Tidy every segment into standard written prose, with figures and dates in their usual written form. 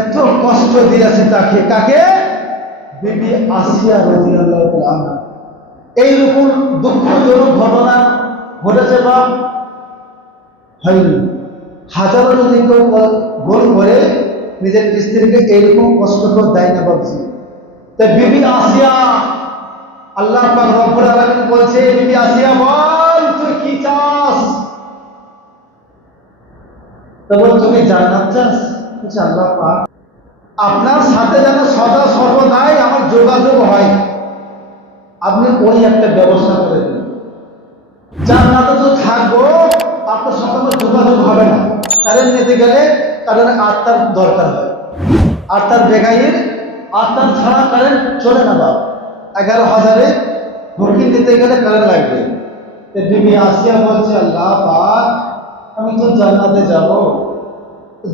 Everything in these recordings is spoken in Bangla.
এত কষ্ট দিয়েছে তাকে, কাকে? বিবি আসিয়া রাদিয়াল্লাহু তাআলা আনহা। এইরকম দুঃখজনক ঘটনা ঘটেছে বা হয়নি? হাজারো যদি কেউ গোল করে নিজের স্ত্রীকে এইরকম কষ্ট তো দেয় না ভাবছি। তো বিবি আসিয়া, আল্লাহ পাক রব্বুল আলামিন বলছে, বিবি আসিয়া বল তুই কি চাস? তবে তুমি জান্নাত চাস? বলছে আল্লাহ পাক আপনার সাথে যেন সদা সর্বদাই আমার যোগাযোগ হয়, আপনি ওই একটা ব্যবস্থা করে দিন। জান্নাতে তো থাকবো, আপনার সাথে আমার যোগাযোগ হবে না। কারেন্ট নিতে গেলে কারেন্ট আত্মার দরকার হয়, আত্মার বেগাইয়ের আত্মার ছাড়া কারেন্ট চলে না। বাবা 11,000-এ ভর্তি নিতে গেলে কারেন্ট লাগবে। বিবি আসিয়া বলছে আল্লাহ পাক আমি তো জান্নাতে যাব,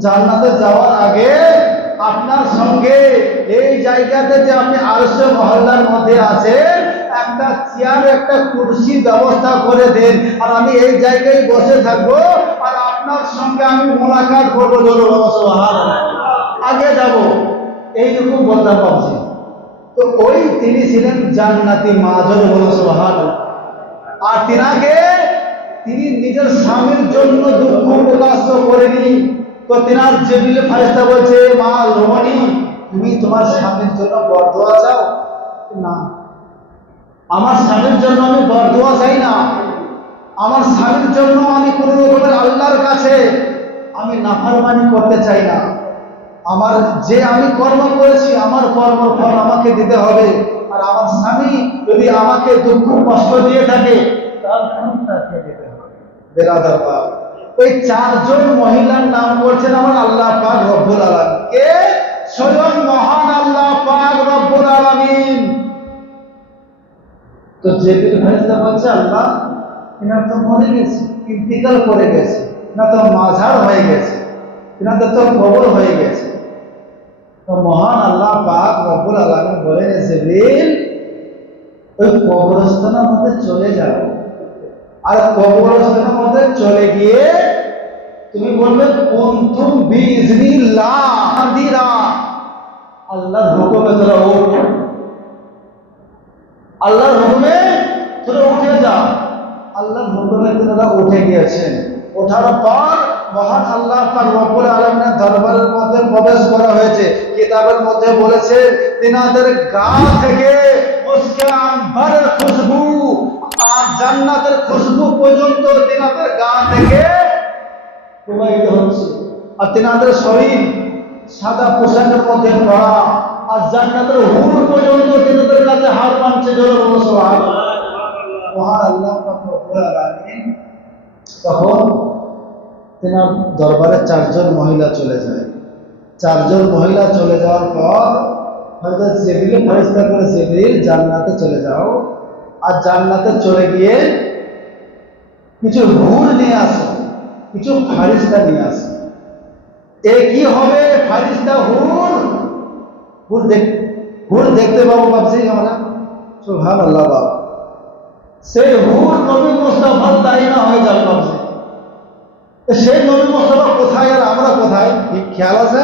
জান্নাতে যাওয়ার আগে আপনার সঙ্গে এই জায়গাতে যে আপনি আরশে মহল্লার মধ্যে আছেন, একটা চেয়ার একটা কুরসি ব্যবস্থা করে দেন, আর আমি এই জায়গায় বসে থাকবো, আর আপনার সঙ্গে আমি মোলাকাত করবো। আগে যাব, এইরকম বলতে পারছি। তো ওই তিনি ছিলেন জান্নাতি মা, জোরে বলো সুবহানাল্লাহ। আর তিনি নিজের স্বামীর জন্য দুঃখ প্রকাশ করেনি। তো তিনার জিবরিল ফেরেশতা বলছে, মা রমণী তুমি তোমার স্বামীর জন্য বরদোয়া চাও না? আমার স্বামীর জন্য আমি বরদোয়া চাই না, আমার স্বামীর জন্য আমি কোনো রকমের আল্লাহর কাছে আমি নাফরমানি করতে চাই না। আমার যে আমি কর্ম করেছি আমার কর্মফল আমাকে দিতে হবে, আর আমার স্বামী যদি আমাকে দুঃখ কষ্ট দিয়ে থাকে তার ফল তাকে দিতে হবে। বেরাদার পাক, ওই চারজন মহিলার নাম বলছেন আমার আল্লাহ পাক রব্বুল আলামিন। কে? স্বয়ং মহান আল্লাহ পাক রব্বুল আলামিন। তো জিবরিল ফেরেশতা বলছে আল্লাহ এনার তো মরে গেছে, ইন্তিকাল করে গেছে, না তো মাঝার হয়ে গেছে, এনাদের তো কবর হয়ে গেছে। তো মহান আল্লাহ পাক রব্বুল আলামিন বলেন, জিবরিল ওই কবরস্থানের মধ্যে চলে যাও, আর কবরস্থানের মধ্যে চলে গিয়ে তুমি বলবে কুনতুম বিইজনিল্লাহ আদিরা, আল্লাহর হুকুমে তোরা ওঠ, আল্লাহর হুকুমে তোরা উঠে যাও। আল্লাহর হুকুমে তোরা উঠে গিয়েছেন। ওঠার পর মহান আল্লাহ পাক রব্বুল আলামিনের দরবারের মধ্যে প্রবেশ করা হয়েছে। কিতাবের মধ্যে বলেছে তিনাদের গা থেকে মুস্কে আনবারের খুশবু আর জান্নাতের খুশবু পর্যন্ত তিনাদের গা থেকে প্রবাহিত হচ্ছে। আর তিনাদের শরীর সাদা পোশাকের মধ্যে পরা, আর জান্নাতের হুর পর্যন্ত তিনাদের কাছে হার মানছে। মহান আল্লাহ পাক রব্বুল আলামিন তখন তিনার দরবারে চারজন মহিলা চলে যায়। চারজন মহিলা চলে যাওয়ার পর হযরত জিবরিল ফেরেশতা করে, জিবরিল জান্নাতে চলে যাও, আর জান্নাতে চলে গিয়ে কিছু হুর নিয়ে আসো, কিছু ফারিস্তা নিয়ে আসো। এ কি হবে? ফারিস্তা হুর হুর দেখতে পাবো ভাবছি আমরা। সুবহানাল্লাহ বাবা, সেই হুর নবী মুস্তাফার দাইনা হয়ে যাবে ভাবছি। সেই নবী মুস্তাফা কোথায় আর আমরা কোথায়? খেয়াল আছে?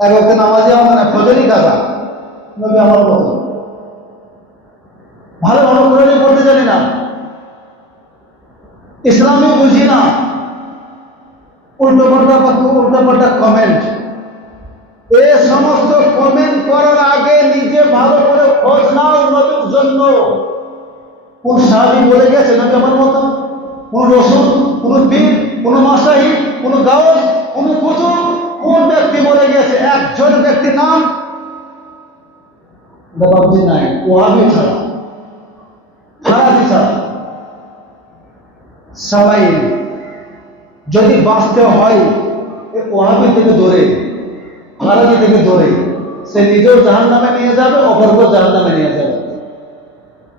এক একটা নামাজি আমার না ফজরি কাজা নবী আমার মতো ভালো অনুপ্রাণী করতে জানি না, ইসলামী বুঝি না, উল্টোপাল্টা কমেন্ট। এ সমস্ত কমেন্ট করার আগে নিজে ভালো করে খোঁজ নাও নবীর জন্য। কোন সাহাবী বলে গেছে নবী আমার মতো? কোন রসুল, কোন পীর, কোন মাশাইখ, কোন গাউস, কোন কুতুব, কোন ব্যক্তি বলে গেছে? একজন ব্যক্তির নাম বাবাজি নাই, ওয়াহাবি ছাড়া, ফারাজি ছাড়া। সবাই যদি বাঁচতে হয় ওয়াহাবি থেকে দৌড়ে, ফারাজি থেকে দৌড়ে, সে নিজেও জাহান্নামে নিয়ে যাবে, অপরকেও জাহান্নামে নিয়ে যাবে।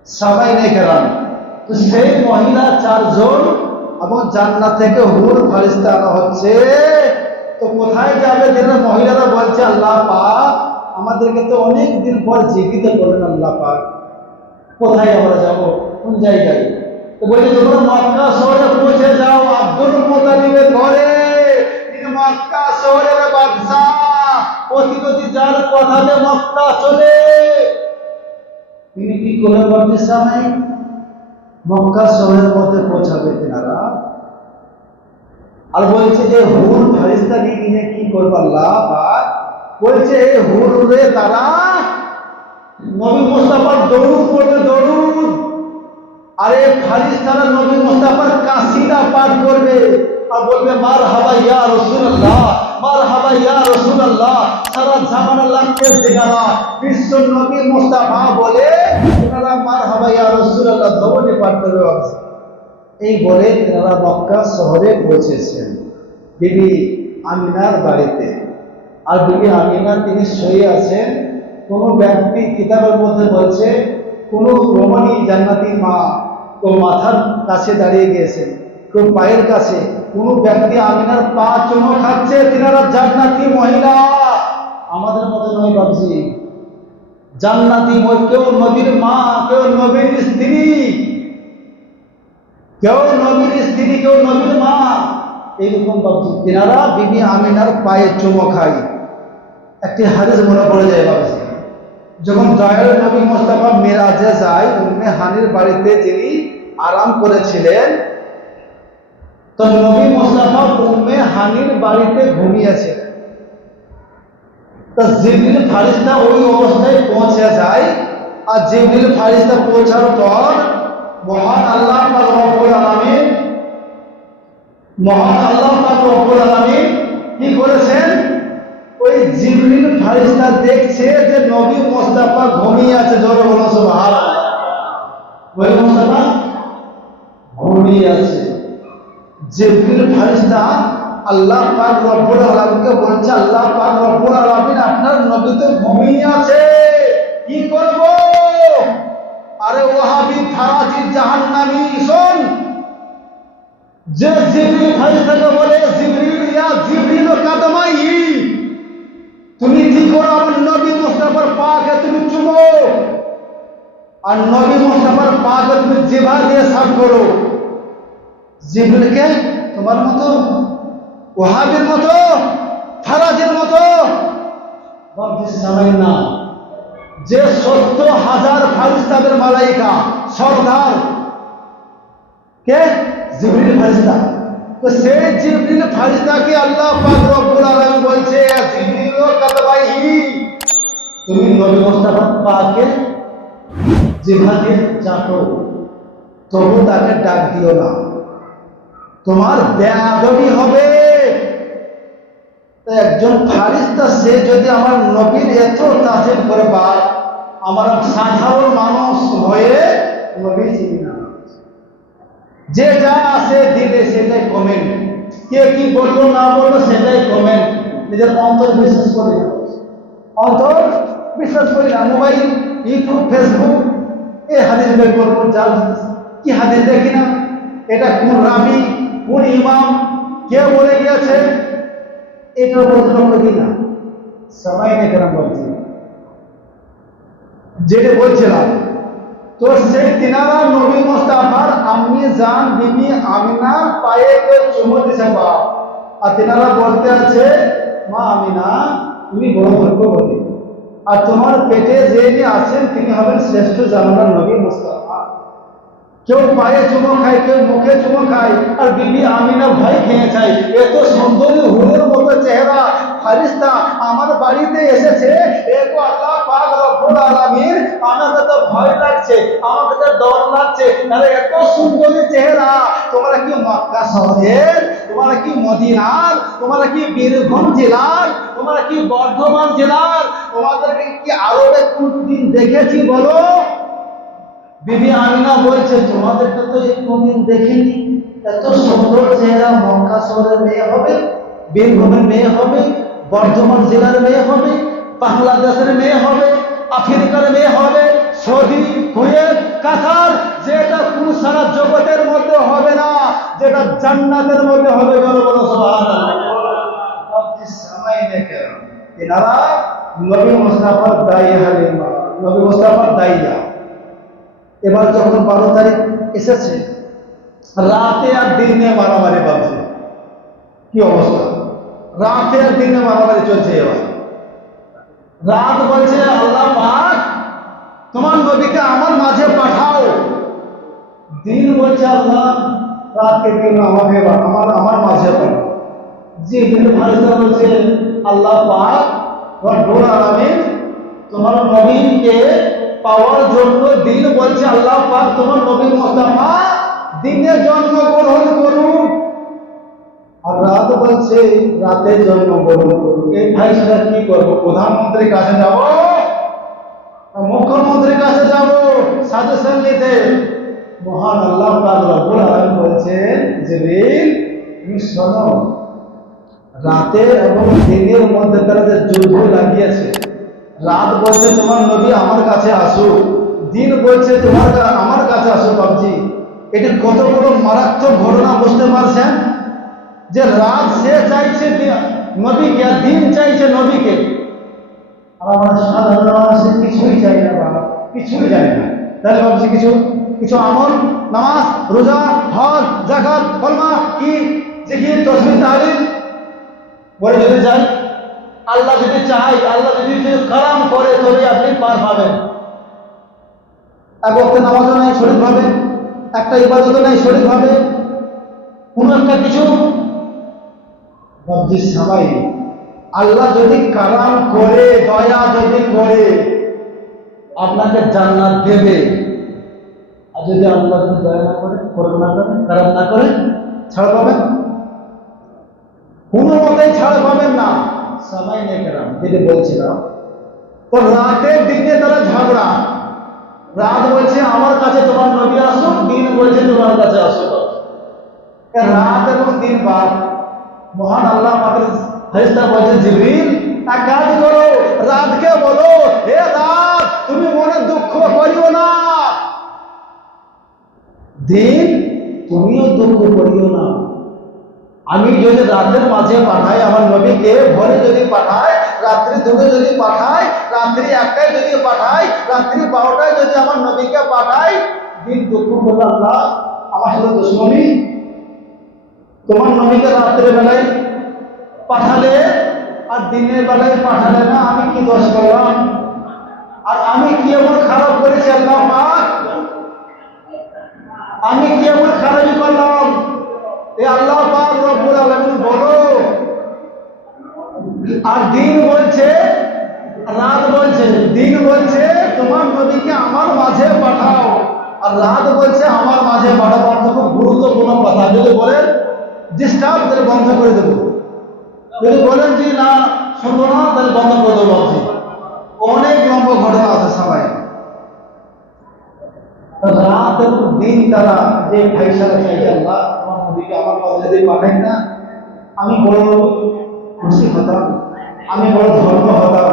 সবাই নেই কেরাম। তো সেই মহিলা চারজন এবং জান্নাত থেকে হুর ফারিস্তা আনা হচ্ছে। তো কোথায় যাবে? যেটা মহিলারা বলছে আল্লাহ পাক আমাদেরকে তো অনেক দিন পর জীবিত করলেন, আল্লাহ পাক কোথায় আমরা যাব? কোন জায়গায়? তো বলছে তোমরা মক্কা শহরে পৌঁছে যাও, আব্দুল মুতালিবের ঘরে। তিনি মক্কা শহরের বাদশা। প্রতিনিধি যার কথাতে মক্কা চলে, তিনি কি করে বলতে চাই মক্কা শহরের মধ্যে পৌঁছাবে তেনারা। আর বলছে যে হুর ফারিস্তা নিয়ে কি করবো আল্লাহ পাক বলছে হুরে তারা নবী মুস্তাফার দরুদ পড়বে, দরুদ। আরে ফারিস্তারা নবী মুস্তাফার কাসিদা পাঠ করবে আর বলবে মারহাবা ইয়া রাসূলুল্লাহ, মারহাবা ইয়া রাসূলুল্লাহ। সারা জামানা লাগতে দেগারা বিশ্ব নবী মুস্তাফা বলে তারা মারহাবা ইয়া রাসূলুল্লাহ দরুদ পাঠ করবে। এই বলে তারা মক্কা শহরে পৌঁছেছেন বিবি আমিনার বাড়িতে। আর বিবি আমিনা তিনি শুয়ে আছেন। কোন ব্যক্তি কিতাবের মধ্যে বলছে কোন রমণী জান্নাতি মা ও মাথার কাছে দাঁড়িয়ে গিয়েছেন, কেউ পায়ের কাছে। কোন ব্যক্তি আমিনার পা চুমো খাচ্ছে, তিনারা জান্নাতি মহিলা। আমাদের মতো নয় বাবজি, জান্নাতি কেউ নবীর মা, কেউ নবীর স্ত্রী, কেউ নবীর স্ত্রী, কেউ নবীর মা। এইরকম বাবজি তিনারা বিবি আমিনার পায়ে চুমো খায়। একটি হাদিস মনে পড়ে যায় বাবজি, যখন দয়াল নবী মুস্তাফা মিরাজে যায়, উম্মে হানির বাড়িতে যিনি আরাম করেছিলেন, তো নবী মুস্তাফা উম্মে হানির বাড়িতে ঘুমিয়েছে। তো জিবরিল ফারিস্তা ওই অবস্থায় পৌঁছে যায়। আর জিবরিল ফারিস্তা পৌঁছার পর মহান আল্লাহ পাক রব্বুল আলামিন, মহান আল্লাহ পাক রব্বুল আলামিন কি করেছেন, ওই জিবরিল ফারিস্তা দেখছে যে নবী মুস্তাফা ঘুমিয়ে আছে। জোরে বলো সুবহানাল্লাহ। নবী মুস্তাফা ঘুমিয়ে আছে। জিবরিল ফারিস্তা আল্লাহ পাক রব্বুল আলামিনকে বলছে, আল্লাহ পাক রব্বুল আলামিন আপনার নবী তো ঘুমিয়ে আছে, কি করব? আরে ওয়াহাবি ফারাজি জাহান্নামী শোন, যে জিবরিল ফারিস্তাকে বলে জিবরিল ইয়া জিবরিল কাদমাই, তুমি কি করো আমার নবী মুস্তাফার পাকে তুমি চুমো, আর নবী মুস্তাফার পাকে তুমি জিভা দিয়ে সাফ করো। জিবরিলকে তোমার মতো ওয়াহাবির মতো ফারাজের মতো ভাবছিস না, যে 70,000 ফারিস্তাদের মালাইকা সর্দার কে জিবরিল ফারিস্তা। তো সেই জিবরিল ফারিস্তাকে আল্লাহ পাক রব্বুল আলামিন বলছে জিবরিল কাতবাইহি, তুমি নবী মুস্তাফার পাকে জিহ্বা দিয়ে চাটো, তবু তাকে ডাক দিও না, তোমার বেয়াদবি হবে। একজন ফারিস্তা সে যদি আমার নবীর এত তাজিম করে পায়, আমার সাধারণ মানুষ হয়ে নবী চিনি না, যে যা আছে দিলে সেটাই কমেন্ট, কে কি বললো না বললো সেটাই কমেন্ট, নিজের অন্তর বিশ্বাস করি না, অন্তর বিশ্বাস করি না। মোবাইল, ইউটিউব, ফেসবুক এই হাদিস বের করবো, জাল কি হাদিস দেখি না, এটা কোন রাবি কোন ইমাম কে বলে গিয়েছে, এটা বলতে করি না। সবাই কেন বলছি যেটা বলছিলাম, তো সেই তিনারা নবী মুস্তাফার আম্মি জান বিবি আমিনার পায়ে চুমো দিছে বাপ, আর তিনারা বলতে আছে মা আমিনা তুমি বড় ভাগ্যবতী, আর তোমার পেটে যিনি আছেন তিনি হবেন শ্রেষ্ঠ জামানার নবী মুস্তাফা। কেউ পায়ে চুমো খায়, কেউ মুখে চুমো খায়, আর বিবি আমিনা ভয় খেয়ে যায়। এত সুন্দরী হুরের মতো চেহারা ফারিস্তা আমার বাড়িতে এসেছে, এগো আল্লাহ পাক রব্বুল আলামিন, আমাকে তো ভয় লাগছে, আমাকে তো ডর লাগছে। আরে এত সুন্দরী চেহারা, তোমরা কি মক্কা শহরের, তোমরা কি মদিনার, তোমরা কি বীরভূম জেলার, তোমরা কি বর্ধমান জেলার, তোমাদেরকে কি আরবে কোনদিন দেখেছি বলো? বিবি আমিনা বলছে তোমাদেরকে তো কোনদিন দেখিনি, এত সুন্দর চেহারা মক্কা শহরের মেয়ে হবে, বীরভূমের মেয়ে হবে, বর্ধমান জেলার মেয়ে হবে, বাংলাদেশের মেয়ে হবে, আফ্রিকার মেয়ে হবে, সৌদি, কুয়েত, কাতার, যেটা কোন সারা জগতের মধ্যে হবে না, যেটা জান্নাতের মধ্যে হবে। বলো সুবহানাল্লাহ। সময় দেখে এনারা নবী মুস্তাফার দায়ী হালিমা, নবী মুস্তাফার দায়ীরা। এবার যখন 12 তারিখ এসেছে, রাতে আর দিনে মারামারি বাজছে, কি অবস্থা, রাতে আর দিনে মারামারি চলছে। এবার রাত বলছে আল্লাহ পাক তোমার নবীকে আমার মাঝে পাঠাও। দিন বলছে আল্লাহ রাতকে দিন আমাকে আমার মাঝে পাঠাও। জিবরিল ফেরেশতা বলছে আল্লাহ পাক রব্বুল আলামিন তোমার নবীকে পাওয়ার জন্য দিন বলছে আল্লাহ পাক তোমার নবী মুস্তাফা দিনে জন্মগ্রহণ করুন। আর রাত বলছে রাতে জন্মগ্রহণ করুন। এই ফাইসলা কি করবো? প্রধানমন্ত্রীর কাছে যাব, মুখ্যমন্ত্রীর কাছে যাব সাজেশন নিতে? মহান আল্লাহ পাক রব্বুল আলামিন বলছেন জিবরিল তুমি শোনো, রাতে এবং দিনের মধ্যে তারা যে যুদ্ধ লাগিয়েছে, রাত বলছে তোমার নবী আমার কাছে আসুক, দিন বলছে আমার কাছে আসুক। বাবজি এটা কত বড় মারাত্মক ঘটনা, বুঝতে পারছেন? যে রাত সে চাইছে নবীকে, দিন চাইছে নবীকে। আর আমাদের সাধারণ মানুষ কিছুই চাই না, বাবা কিছুই চাই না। তাহলে ভাবছি কিছু আমল, নামাজ, রোজা, হজ, যাকাত, কলমা কি জিকির, তাসবিহ, তাহলিল বলে যদি যাই, আল্লাহ যদি চাই, আল্লাহ যদি কালাম করে তবে আপনি পার পাবেন। এক ওয়াক্ত নামাজও নাই সঠিকভাবে, একটা ইবাদতও নাই সঠিকভাবে, কোন একটা কিছু ভাবছি সবাই। আল্লাহ যদি কালাম করে, দয়া যদি করে আপনাকে জান্নাত দেবে। আর যদি আল্লাহ যদি দয়া না করে, করুণা করে, খারাপ না করে, ছাড় পাবেন? কোনো মতেই ছাড় পাবেন না। সবাই নেই কেরাম যেটা বলছিলাম, তো রাতের দিনে তারা ঝগড়া। রাত বলছে আমার কাছে তোমার নবী আসুক, দিন বলছে তোমার কাছে আসুক। রাত এবং দিন বাদ। মহান আল্লাহ পাকের ফেরেশতা বলছে জিবরিল এক কাজ করো, রাতকে বলো হে রাত তুমি মনে দুঃখ করিও না, দিন তুমিও দুঃখ করিও না। আমি যদি রাতের মাঝে পাঠাই আমার নবীকে, ভোরে যদি পাঠাই, রাত্রি 2টায় যদি পাঠাই, রাত্রি 1টায় যদি পাঠাই, রাত্রি 12টায় যদি আমার নবীকে পাঠাই, দিন দুঃখ করবে আল্লাহ আমার সাথে দুশ্মনী। তোমার নবীকে রাত্রে বেলায় পাঠালে আর দিনের বেলায় পাঠালে না, আমি কি দোষ করলাম? আর আমি কি এমন খারাপ করেছি আল্লাহ পাক? আমি কি এমন খারাপই করলাম? এ আল্লাহ পাক রব্বুল আলামিন বলো। আর দিন বলছে, রাত বলছে, দিন বলছে তোমার নবীকে আমার মাঝে পাঠাও, আর রাত বলছে আমার মাঝে পাঠাও। খুব গুরুত্বপূর্ণ কথা। যদি বলেন ডিস্টার্ব তাহলে বন্ধ করে দেবো, যদি বলেন যে না শুনবো না তাহলে বন্ধ করে দেবো। অনেক লম্বা ঘটনা আছে সবাই। রাত এবং দিন তারা যে ফাইসালা চাইছে আল্লাহ আমার নবীকে আমার মাঝে যদি পাঠাই না, আমি বড় খুশি হতাম, আমি বড় ধর্ম হতাম।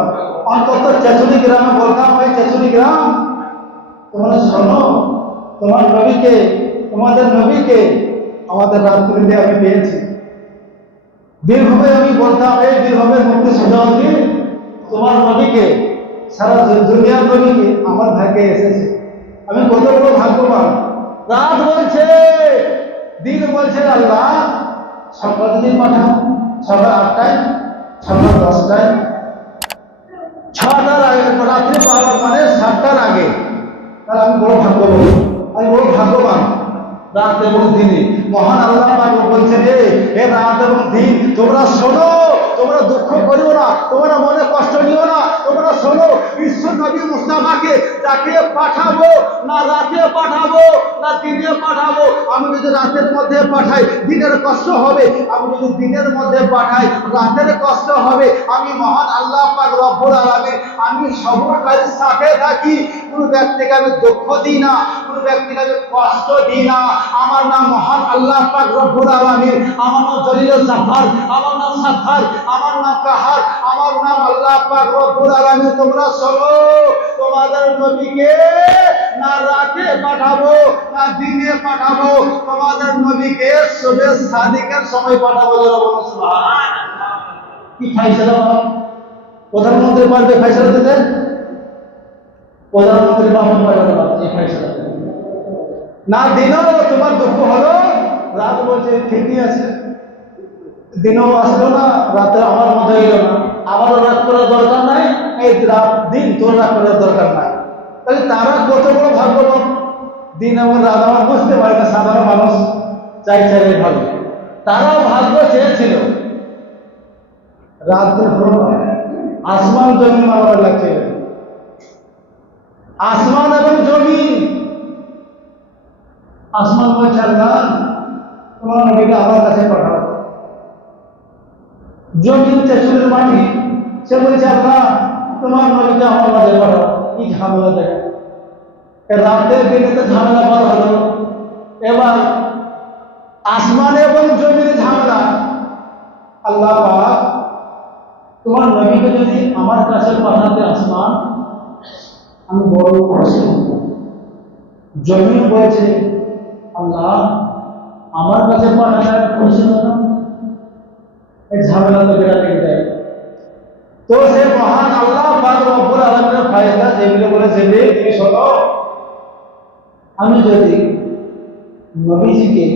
অন্তত চেচুরি গ্রামে বলতাম, ভাই চেচুরি গ্রাম তোমরা শোনো, তোমার নবীকে, তোমাদের নবীকে আমাদের রাত্রিতে আমি পেয়েছি। বীরভূমে আমি বলতাম, এই বীরভূমের মুক্তি সুজাউদ্দিন তোমার নবীকে, সারা দুনিয়ার নবীকে আমার ভাগ্যে এসেছে। আমি কত বড় ভাগ্যবান। রাত বলছে, দিন বলছে আল্লাহ সকাল দিন পাঠাও, সকাল 8টায়, সকাল 10টায়, 6টার আগে, রাত্রি 12 মানে 7টার আগে। তাহলে আমি বড় ভাগ্যবান, আমি বড় ভাগ্যবান। রাত এবং দিনে মহান আল্লাহ পাক বলছেন হে রাত এবং দিন তোমরা শোনো, তোমরা দুঃখ করিও না, তোমরা মনে কষ্ট নিও না, তোমরা শোনো ঈশ্বর নবী মুস্তাফাকে যাকে পাঠাবো, না রাতে পাঠাবো না দিনে পাঠাবো। আমি যদি রাতের মধ্যে পাঠাই দিনের কষ্ট হবে, আমি যদি দিনের মধ্যে পাঠাই রাতের কষ্ট হবে। আমি মহান আল্লাহ পাক রব্বুল আলামিন আমি সবরকারীর সাথে থাকি। কোনো ব্যক্তিকে আমি দুঃখ দিই না, কোনো ব্যক্তিকে আমি কষ্ট দিই না। আমার নাম মহান আল্লাহ পাক রব্বুল আলামিন, আমার নাম জলিলুল জাফর, আমার নাম সাত্তার, আমার নাম কাহার, আমার নাম আল্লাহ পাক রব্বুল আলামিন। তোমরা শোনো, তোমাদের নবীকে না রাতে পাঠাবো না দিনে পাঠাবো, তোমাদের নবীকে শুভে সাদিকের সময় পাঠাবো। সুবহানাল্লাহ। কি ফাইসালা? প্রধানমন্ত্রী পারবে ফাইসালা দিতে? প্রধানমন্ত্রী বাহন পাঠাতে পারবে এই ফাইসালা না। দিনও তোমার দুঃখ হলো, রাত বলছে ঠিকই আছে, দিনও আসলো না, রাতে আমার মধ্যে এলো না, আমারও রাত করার দরকার নাই, এই রাত দিন তুলনা করার দরকার নাই। তাহলে তারা কত বড় ভাগ্যবান, দিন এবং রাত আমার বুঝতে পারে না, সাধারণ মানুষ চাই ভাবে। তারাও ভাগ্য চেয়েছিল, রাত দিন হলো না, আসমান জমিন মারাবার লাগছে। আসমান এবং জমিন, আসমান বলছে আল্লাহ তোমার নবীকে আমার কাছে পাঠাও। জমিন চুলের মাটি, সে বলছে আল্লাহ তোমার নবীকে আমার কাছে পাঠাও। কি ঝামেলা দেখে, রাতের দিনে তো ঝামেলা পার হলো, এবার আসমান এবং জমিনে ঝামেলা। আল্লাহ পাক তোমার নবীকে যদি আমার কাছে পাঠাতে আসমান, আমি বড় খুশি হতাম। জমিন বলছে আল্লাহ আমার কাছে পাঠালে খুশি হতাম, এই ঝামেলা তো বেড়া লেগে যায়। তো সে মহান আল্লাহ পাক রব্বুল আলামিনের ফায়দা যেগুলো বলেছে তুমি শোনো, আমি যদি নবীজিকে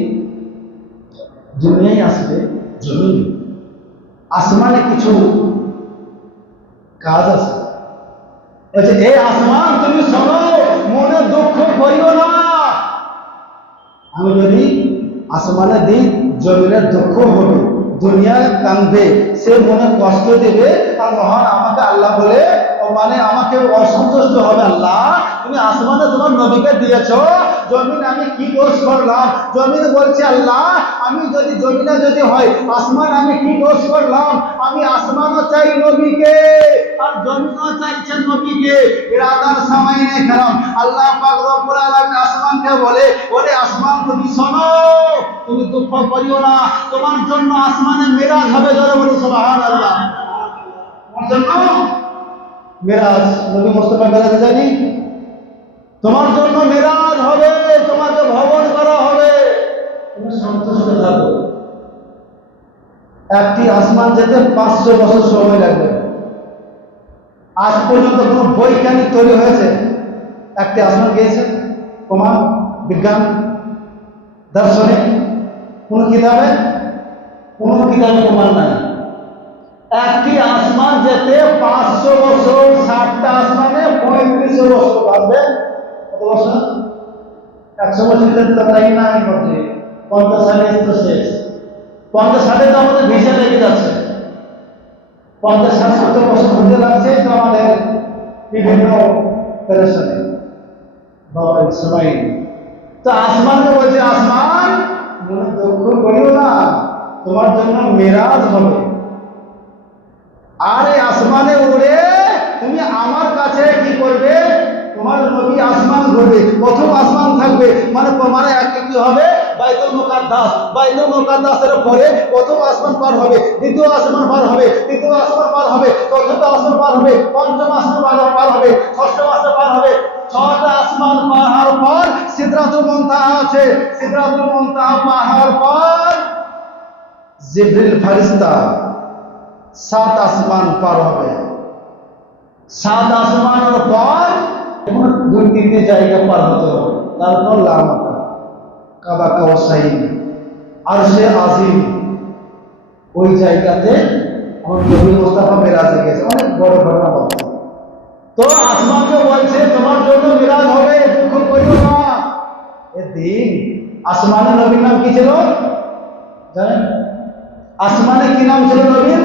দুনিয়ায় আসবে, জমিন আসমানে কিছু কাজ আছে, বলছে এই আসমান তুমি শোনো, মনে দুঃখ করিও না। আমি যদি আসমানে দিই, জমিনের দুঃখ হবে, দুনিয়ায় কাঁদবে, সে মনে কষ্ট দেবে, আর মহান আমাকে আল্লাহ বলে মানে আমাকে অসন্তুষ্ট হবে। আল্লাহ তুমি আসমানে তোমার নবীকে দিয়েছো, জমিন আমি কি দোষ করলাম? জমিন বলছে আল্লাহ আমি যদি জমিনে যদি হয় আসমান, আমি কি দোষ করলাম? আমি আসমানও চাই নবীকে, আর জমিনও চাইছেন নবীকে। ইরাদার সময় নেই কারণ আল্লাহ পাক রব্বুল আলামিন আসমানকে বলে, ওরে আসমান তুমি শোনো, তুমি দুঃখ করিও না, তোমার জন্য আসমানে মেরাজ হবে। জোরে বলো সুবহানাল্লাহ। তোমার জন্য মেরাজ, নবী মুস্তাফা মেরাজে যায়নি? তোমার জন্য মেরাজ হবে, তোমাকে ভ্রমণ করা হবে, তুমি সন্তুষ্ট থাকো। একটি আসমান যেতে 500 বছর সময় লাগবে। আজ পর্যন্ত কোন বৈজ্ঞানিক তৈরি হয়েছে একটি আসমান গিয়েছে? প্রমাণ বিজ্ঞান দার্শনিক কোন কিতাবে প্রমাণ নাই। একটি আসমান যেতে 500 বছর, 60টা আসমানে 3500 বছর লাগবে। কত বছর? 100 বছর যেতে তাই না, 50 সালে তো শেষ। 50 সালে তো আমাদের ভিসা লেগে যাচ্ছে, 50-60 বছর হতে লাগছে তো আমাদের বিভিন্ন পেরেশানি বাবা সবাই। তো আসমানকে বলছে আসমান মনে দুঃখ করিও না, তোমার জন্য মেরাজ হবে। আর এই আসমানে উড়ে তুমি আমার কাছে কি করবে? তোমার নবী আসমান ঘুরবে, প্রথম আসমান থাকবে, মানে একটা কি হবে? বাইতুল মুকাদ্দাস, বাইতুল মুকাদ্দাসের পরে প্রথম আসমান পার হবে, দ্বিতীয় আসমান পার হবে, তৃতীয় আসমান পার হবে, চতুর্থ আসমান পার হবে, পঞ্চম আসমান পার হবে, ষষ্ঠ আসমান পার হবে। 6টা আসমান পার হওয়ার পর সিদরাতুল মুনতাহা আছে, সিদরাতুল মুনতাহা পার হওয়ার পর জিবরিল ফেরেশতা 7 আসমান পার হবে। 7 আসমানের পর 2-3টে জায়গা পার হতে হবে, তারপর লামাকা কাবা কাওসাইন আরশে আজিম, ওই জায়গাতে আমার নবী মুস্তাফা মেরাজে গেছে। অনেক বড় ঘটনা বলছে। তো আসমানকে বলছে তোমার জন্য মেরাজ হবে, দুঃখ করিও না। এদিন আসমানের নবীর নাম কি ছিল জানেন? আসমানে কি নাম ছিল নবীর?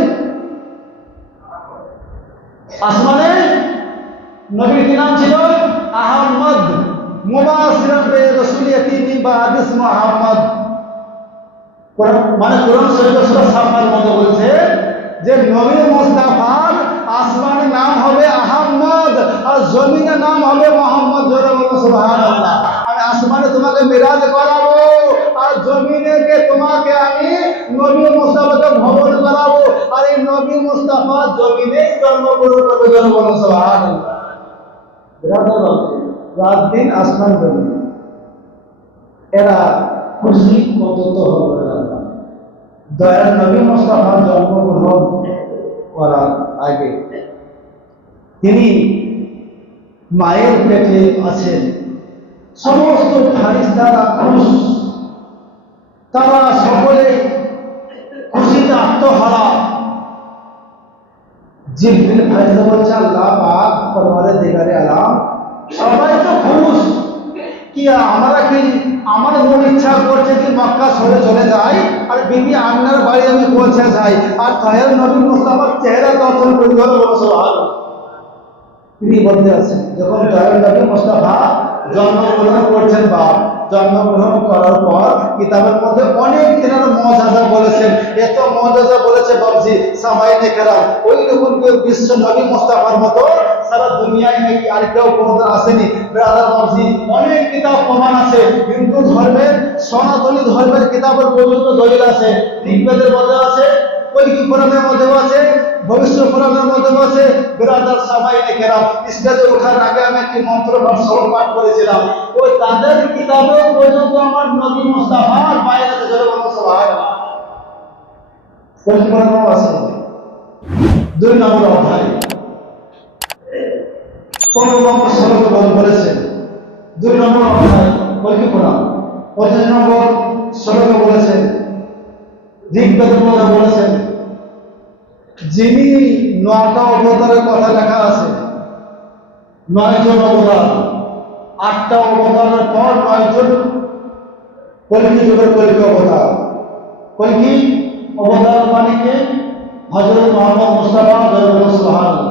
আসমানে নবীর কি নাম ছিল? আহমদ, মুবাশশিরান বিরাসূলিয়াতি মিন বা'দি ইসমি আহমদ। মানে কোরআন শরীফে সূরা সাফার মধ্যে বলছে যে নবী মুস্তাফার আসমানের নাম হবে আহমদ, আর জমিনের নাম হবে মোহাম্মদ। জোরে বলো সুবহানাল্লাহ। আমি আসমানে তোমাকে মিরাজ করাবো, আর জমিনে তোমাকে আমি নবী মুস্তাফাকে ভ্রমণ করাবো, আর এই নবী মুস্তাফা জমিনেই জন্মগ্রহণ করবে। জোরে বলো সুবহানাল্লাহ। রাত দিন আসমান জমিন, এরা খুশি কত তো হবে না। দয়ার নবী মুস্তাফার জন্মগ্রহণ করার আগে তিনি মায়ের পেটে আছেন, সমস্ত ফারিস্তারা খুশ, তারা সকলে খুশিতে আত্মহারা। জিবরিল ফারিস্তা বলছে আল্লাহ পাক পরওয়ারদিগারে আলাম সবাই তো খুশ কি আমরা কি আমার মন ইচ্ছা করছে যে মক্কা ছেড়ে চলে যাই আর বিবি আমিনার বাড়ি আমি পৌঁছে যাই আর তাহের নবী মুস্তাফার চেহারা দর্শন করি বলে সুবহানাল্লাহ। তিনি বলতে আছেন যখন তাহের নবী মুস্তাফা জন্মগ্রহণ করছেন বা জন্মগ্রহণ করার পর কিতাবের মধ্যে অনেক তেনার মজাজা বলেছেন, এত মজাজা বলেছে বাবজি সামাইনে কেরাম ওই রকম কেউ বিশ্ব নবী মুস্তাফার মতো সারা দুনিয়ায় নাকি আর কেউ কোনোদিন আসেনি। ব্রাদার বাবজি অনেক কিতাব প্রমাণ আছে, হিন্দু ধর্মের সনাতনী ধর্মের কিতাবের পর্যন্ত দলিল আছে, ঋগ্বেদের মধ্যে আছে, কলকি পুরাণের মধ্যেও আছে, ভবিষ্য পুরাণের মধ্যেও আছে। ব্রাদার সামাইনে কেরাম স্টেজে ওঠার আগে আমি একটি মন্ত্র সব পাঠ করেছিলাম, ওই তাদের কিতাবেও পর্যন্ত আমার নবী মুস্তাফার বাইরে জলে বলতে সুবহানাল্লাহ কলকি পুরাণেও আছে। 2 নম্বর অধ্যায় 15 নম্বর শ্লোকে বলেছেন, 2 নম্বর অধ্যায় কলকি পুরাণ 25 নম্বর শ্লোকে বলেছেন, ঋগ্বেদের মধ্যে বলেছেন যিনি 9টা অবতারের কথা লেখা আছে, 9 জন অবতার, 8টা অবতারের পর 9 জন কলকি যুগের কলকি অবতার। কলকি অবতার মানে কে? হযরত মুহাম্মদ মুস্তাফা সুবহানাল্লাহ।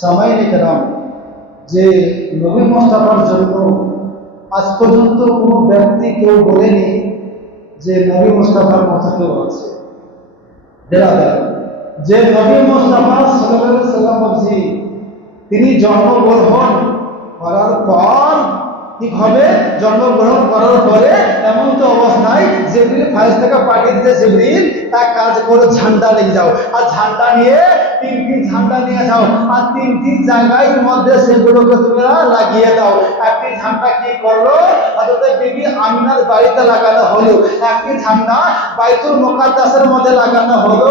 সামাইনে কেরাম যে নবী মুস্তাফার জন্য আজ পর্যন্ত কোনো ব্যক্তি কেউ বলেনি যে নবী মুস্তাফার মতো কেউ আছে। যে নবী মুস্তাফা সাল্লাল্লাহু আলাইহি সাল্লাম তিনি জন্মগ্রহণ করার পর কি হবে, জন্মগ্রহণ করার পরে এমন তো অবস্থায় জিবরিল ফারিস্তাকে পাঠিয়ে দিতে, জিবরিল এক কাজ করে ঝান্ডা নিয়ে যাও আর ঝান্ডা নিয়ে 3টি ঝান্ডা নিয়ে যাও আর 3টি জায়গায় মধ্যে সেগুলোকে তোমরা লাগিয়ে দাও। একটি ঝান্ডা কি করলো হযরত বিবি আমিনার বাড়িতে লাগানো হলো, একটি ঝান্ডা বাইতুল মুকাদ্দাসের মধ্যে লাগানো হলো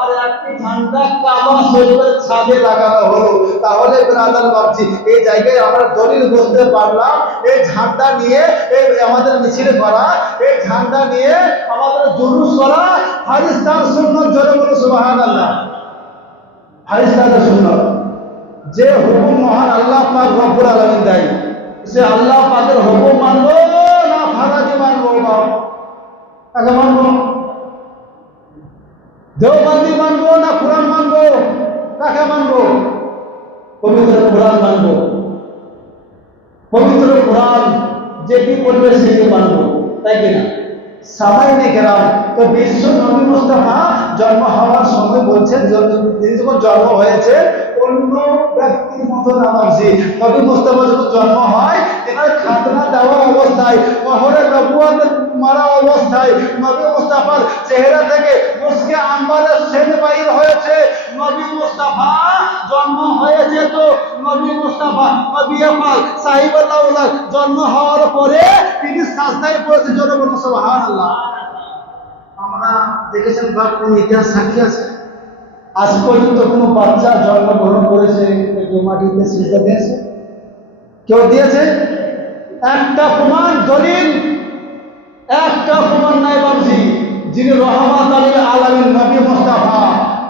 আর একটি ঝান্ডা কাবা শরীফের ছাদে লাগানো হলো। তাহলে ব্রাদার বাবজি এই জায়গায় আমরা দলিল বুঝতে পারলাম, এই ঝান্ডা নিয়ে এই আমাদের মিছিল করা, এই ঝান্ডা নিয়ে আমাদের জুলুস করা ফারিস্তার সুন্নাত, জোরে বলো সুবহানাল্লাহ। ফারিস্তাদের সুন্নাত যে হুকুম মহান আল্লাহ পাক রব্বুল আলামিন দেয়, সে আল্লাহ পাকের হুকুম মানবো না ফারাজি মানবো? কাকে মানবো? দেওবন্দি মানবো না কোরআন মানবো? কাকে মানবো? পবিত্র কোরআন মানবো। পবিত্র কোরআন যেটি বলবে সেটি মানবো, তাই কিনা? সামাইনে কেরাম তো বিশ্ব নবী মুস্তাফা জন্ম হওয়ার সময় বলছেন, তিনি যখন জন্ম হয়েছে অন্য ব্যক্তির মতো নামাজি। নবী মুস্তাফা যখন জন্ম হয় তেনার খাতনা দেওয়া অবস্থায়, মহরে নবুয়ত মারা অবস্থায় নবী মুস্তাফার চেহারা থেকে মুসকে আম্বারের সেন বাইর হয়েছে। নবী মুস্তাফা জন্ম হয়েছে তো নবী মুস্তাফা নবী পাক সাহিবুল্লাহ জন্ম হওয়ার পরে তিনি সাজদায় পড়েছে, জোরে বলুন সুবহানাল্লাহ। আমরা দেখেছেন বা কোন ইতিহাস সাক্ষী আছে আজ পর্যন্ত কোনো বাচ্চা জন্মগ্রহণ করেছে মাটিতে সিজদা দিয়েছে? কেউ দিয়েছে? একটা প্রমাণ দলিল, একটা প্রমাণ নাই বাবজি। যিনি রহমাত লিল আলামিন নবী মুস্তাফা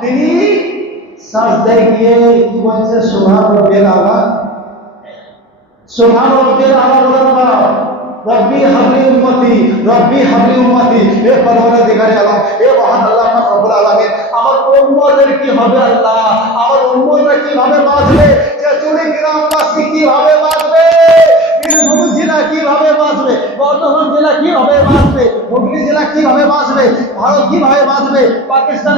তিনি সাজদায় গিয়ে কি বলছে? সুবহান রাব্বিল আলা, সুবহান রাব্বিল আলা বলেন না, রব্বি হাবলি উম্মতি, রব্বি হাবলি উম্মতি। হে পরওয়ারদিগারে আলম, হে মহান আল্লাহ পাক রব্বুল আলামিন, আমার উম্মতের কি হবে আল্লাহ? আমার উম্মতরা কিভাবে বাঁচবে? চুরি গ্রামবাসী কিভাবে বাঁচবে? বীরভূম জেলা কিভাবে বাঁচবে? বর্ধমান জেলা কিভাবে বাঁচবে? হুগলি জেলা কিভাবে বাঁচবে? ভারত কিভাবে বাঁচবে? পাকিস্তান